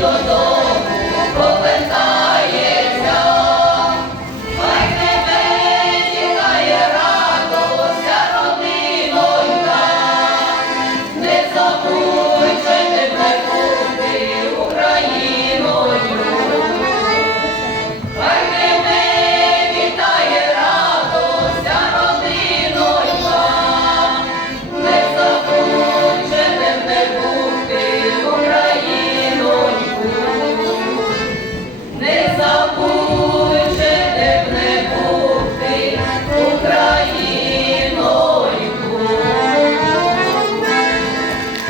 todo.